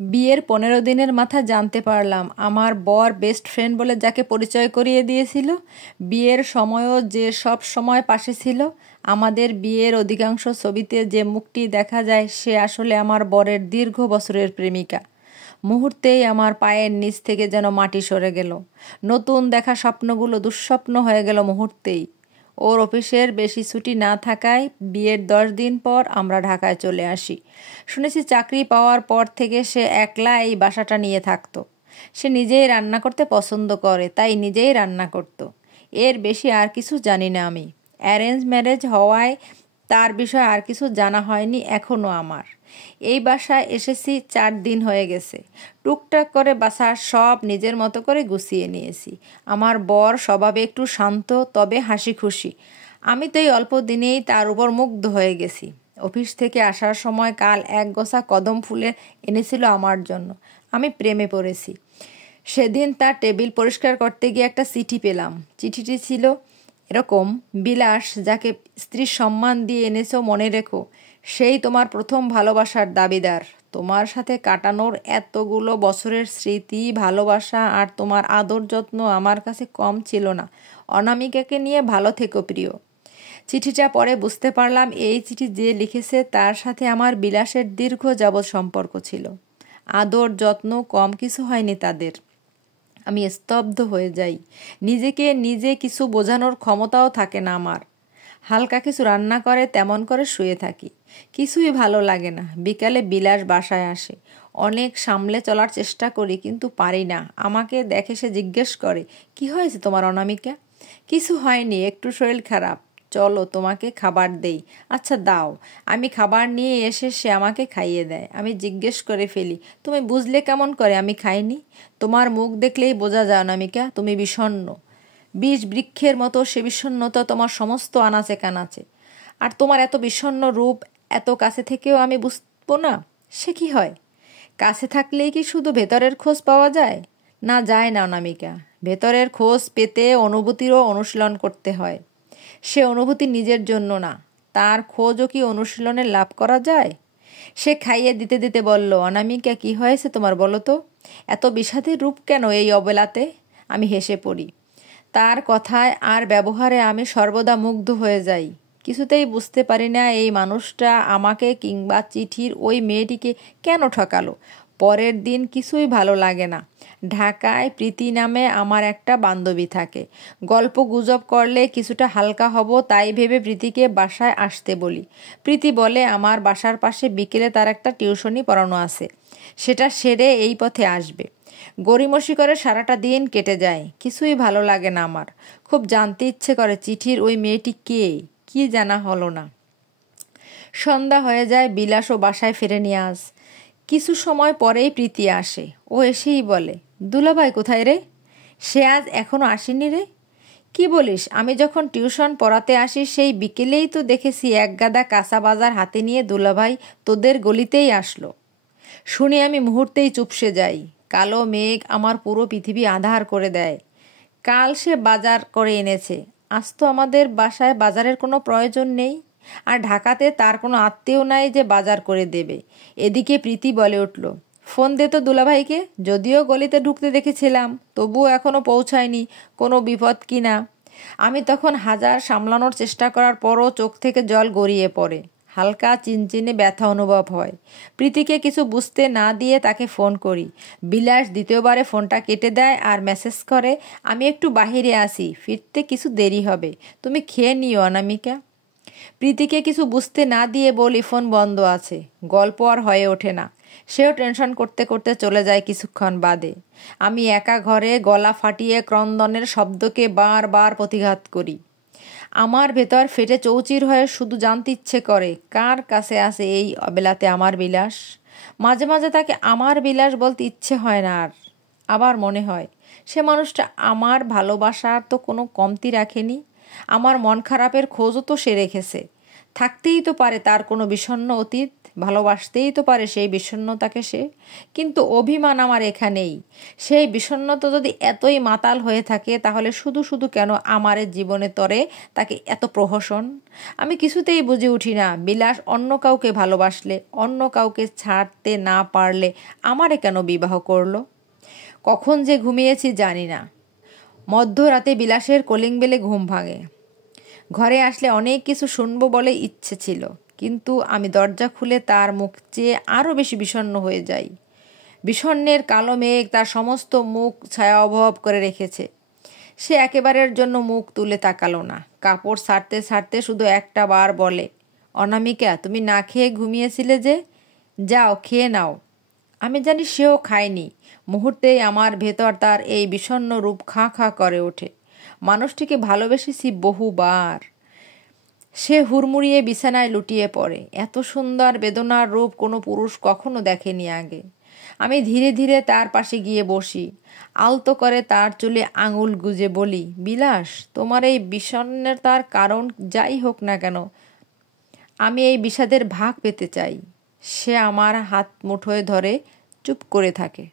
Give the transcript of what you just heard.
বিয়ের 15 দিনের মাথা জানতে পারলাম আমার বর বেস্ট ফ্রেন্ড বলে যাকে পরিচয় করিয়ে দিয়েছিল, বিয়ের সময়ও যে সব সময় পাশে ছিল, আমাদের বিয়ের অধিকাংশ ছবিতে যে মুখটি দেখা যায় সে আসলে আমার বরের দীর্ঘ বছরের প্রেমিকা। মুহূর্তেই আমার পায়ের নিচ থেকে যেন মাটি সরে গেল। নতুন দেখা স্বপ্নগুলো দুঃস্বপ্ন হয়ে গেল মুহূর্তেই। ওর অফিসের বেশি ছুটি না থাকায় বিয়ের 10 দিন পর আমরা ঢাকায় চলে আসি। শুনেছি চাকরি পাওয়ার পর থেকে সে একলা এই বাসাটা নিয়ে থাকতো। সে নিজেই রান্না করতে পছন্দ করে, তাই নিজেই রান্না করত। এর বেশি আর কিছু জানি না আমি। অ্যারেঞ্জ ম্যারেজ হওয়ায় তার বিষয়ে আর কিছু জানা হয়নি এখনও আমার। এই বাসায় এসেছি 4 দিন হয়ে গেছে। টুকটাক করে বাসার সব নিজের মতো করে গুছিয়ে নিয়েছি। আমার বর স্বভাবে একটু শান্ত, তবে হাসি খুশি। আমি তো এই অল্প দিনেই তার উপর মুগ্ধ হয়ে গেছি। অফিস থেকে আসার সময় কাল এক গোছা কদম ফুলের এনেছিল আমার জন্য। আমি প্রেমে পড়েছি। সেদিন তার টেবিল পরিষ্কার করতে গিয়ে একটা চিঠি পেলাম। চিঠিটি ছিল এরকম: বিলাস, যাকে স্ত্রীর সম্মান দিয়ে এনেছো মনে রেখো, সেই তোমার প্রথম ভালোবাসার দাবিদার। তোমার সাথে কাটানোর এতগুলো বছরের স্মৃতি, ভালোবাসা আর তোমার আদর যত্ন আমার কাছে কম ছিল না। অনামিকাকে নিয়ে ভালো থেকো প্রিয়। চিঠিটা পরে বুঝতে পারলাম এই চিঠি যে লিখেছে তার সাথে আমার বিলাসের দীর্ঘ যাবৎ সম্পর্ক ছিল। আদর যত্ন কম কিছু হয়নি তাদের। আমি স্তব্ধ হয়ে যাই। নিজেকে নিজে কিছু বোঝানোর ক্ষমতাও থাকে না আমার। হালকা কিছু রান্না করে তেমন করে শুয়ে থাকি। কিছুই ভালো লাগে না। বিকালে বিলাস বাসায় আসে। অনেক সামলে চলার চেষ্টা করি, কিন্তু পারি না। আমাকে দেখে সে জিজ্ঞেস করে, কি হয়েছে তোমার অনামিকা? কিছু হয়নি, একটু শরীর খারাপ। চলো তোমাকে খাবার দেই। আচ্ছা দাও। আমি খাবার নিয়ে এসে সে আমাকে খাইয়ে দেয়। আমি জিজ্ঞেস করে ফেলি, তুমি বুঝলে কেমন করে আমি খাইনি? তোমার মুখ দেখলেই বোঝা যায় অনামিকা, তুমি বিষণ্ণ। বীজ বৃক্ষের মতো সে বিষণ্ণতা তোমার সমস্ত আনাচে কানাচে। আর তোমার এত বিষণ্ণ রূপ এত কাছে থেকেও আমি বুঝবো না? সে কি হয়? কাছে থাকলেই কি শুধু ভেতরের খোঁজ পাওয়া যায়? না, যায় না অনামিকা। ভেতরের খোঁজ পেতে অনুভূতিরও অনুশীলন করতে হয়। সে অনুভূতি নিজের জন্য না, তার খোঁজও কি অনুশীলনে লাভ করা যায়? সে খাইয়ে দিতে দিতে বলল, অনামিকা কি হয়েছে তোমার বলো তো? এত বিষাদের রূপ কেন এই অবেলাতে? আমি হেসে পড়ি। তার কথায় আর ব্যবহারে আমি সর্বদা মুগ্ধ হয়ে যাই। কিছুতেই বুঝতে পারি না এই মানুষটা আমাকে কিংবা চিঠির ওই মেয়েটিকে কেন ঠকালো। পরের দিন কিছুই ভালো লাগে না। ঢাকায় প্রীতি নামে আমার একটা বান্ধবী থাকে। গল্প গুজব করলে কিছুটা হালকা হব তাই ভেবে প্রীতিকে বাসায় আসতে বলি। প্রীতি বলে আমার বাসার পাশে বিকেলে তার একটা টিউশনি পড়ানো আছে, সেটা সেরে এই পথে আসবে। গড়িমসি করে সারাটা দিন কেটে যায়। কিছুই ভালো লাগে না আমার। খুব জানতে ইচ্ছে করে চিঠির ওই মেয়েটি কে, কি জানা হলো না। সন্ধ্যা হয়ে যায়, বিলাসও বাসায় ফেরেনি আজ। কিছু সময় পরেই প্রীতি আসে। ও এসেই বলে, দুলাভাই কোথায় রে? সে আজ এখনো আসেনি রে? কি বলিস? আমি যখন টিউশন পড়াতে আসি সেই বিকেলেই তো দেখেছি এক গাদা কাঁচা বাজার হাতে নিয়ে দুলাভাই তোদের গলিতেই আসলো। শুনে আমি মুহূর্তেই চুপসে যাই। কালো মেঘ আমার পুরো পৃথিবী আঁধার করে দেয়। কাল সে বাজার করে এনেছে। আজ তো আমাদের বাসায় বাজারের কোনো প্রয়োজন নেই। আর ঢাকাতে তার কোনো আত্মীয় নাই যে বাজার করে দেবে। এদিকে প্রীতি বলে উঠল, ফোন দে তো দুলাভাইকে। যদিও গলিতে ঢুকতে দেখেছিলাম, তবুও এখনো পৌঁছায়নি। কোনো বিপদ কি না? আমি তখন হাজার সামলানোর চেষ্টা করার পরও চোখ থেকে জল গড়িয়ে পড়ে। হালকা চিনচিনে ব্যথা অনুভব হয়। প্রীতিকে কিছু বুঝতে না দিয়ে তাকে ফোন করি। বিলাস দ্বিতীয়বারে ফোনটা কেটে দেয় আর মেসেজ করে, আমি একটু বাহিরে আসি, ফিরতে কিছু দেরি হবে, তুমি খেয়ে নিও অনামিকা। প্রীতিকে কিছু বুঝতে না দিয়ে বলি ফোন বন্ধ আছে। গল্প আর হয়ে ওঠে না। সেও টেনশন করতে করতে চলে যায় কিছুক্ষণ বাদে। আমি একা ঘরে গলা ফাটিয়ে ক্রন্দনের শব্দকে বারবার প্রতিঘাত করি। আমার ভেতর ফেটে চৌচির হয়ে শুধু জানতে ইচ্ছে করে কার কাছে আছে এই অবেলাতে আমার বিলাস। মাঝে মাঝে তাকে আমার বিলাস বলতে ইচ্ছে হয় না আর। আবার মনে হয় সে মানুষটা আমার ভালোবাসার তো কোনো কমতি রাখেনি। আমার মন খারাপের খোঁজও তো সে রেখেছে। থাকতেই তো পারে তার কোনো বিষণ্ণ অতীত, ভালোবাসতেই তো পারে সেই বিষণ্ণতাকে সে। কিন্তু অভিমান আমার এখানেই। সেই বিষণ্ণতা যদি এতই মাতাল হয়ে থাকে, তাহলে শুধু শুধু কেন আমার জীবনে তরে তাকে এত প্রহসন? আমি কিছুতেই বুঝে উঠি না, বিলাস অন্য কাউকে ভালোবাসলে, অন্য কাউকে ছাড়তে না পারলে আমারে কেন বিবাহ করলো? কখন যে ঘুমিয়েছি জানি না। মধ্যরাতে বিলাসের কলিং বেলে ঘুম ভাঙে। ঘরে আসলে অনেক কিছু শুনবো বলে ইচ্ছে ছিল, কিন্তু আমি দরজা খুলে তার মুখ চেয়ে আরও বেশি বিষণ্ণ হয়ে যাই। বিষণ্ণের কালো মেঘ তার সমস্ত মুখ ছায়া অবভ করে রেখেছে। সে একেবারের জন্য মুখ তুলে তাকালো না। কাপড় ছাড়তে ছাড়তে শুধু একটা বার বলে, অনামিকা, তুমি না খেয়ে ঘুমিয়েছিলে যে, যাও খেয়ে নাও। আমি জানি সেও খায়নি। মুহূর্তেই আমার ভেতর তার এই বিষণ্ণ রূপ খাঁ খাঁ করে ওঠে। মানুষটিকে ভালোবেসেছি বহুবার। সে হুড়মুড়িয়ে বিছানায় লুটিয়ে পড়ে। এত সুন্দর বেদনার রূপ কোনো পুরুষ কখনো দেখেনি আগে। আমি ধীরে ধীরে তার পাশে গিয়ে বসি। আলতো করে তার চুলে আঙুল গুজে বলি, বিলাস, তোমার এই বিষণ্ণতার কারণ যাই হোক না কেন, আমি এই বিষাদের ভাগ পেতে চাই। সে আমার হাত মুঠোয় ধরে চুপ করে থাকে।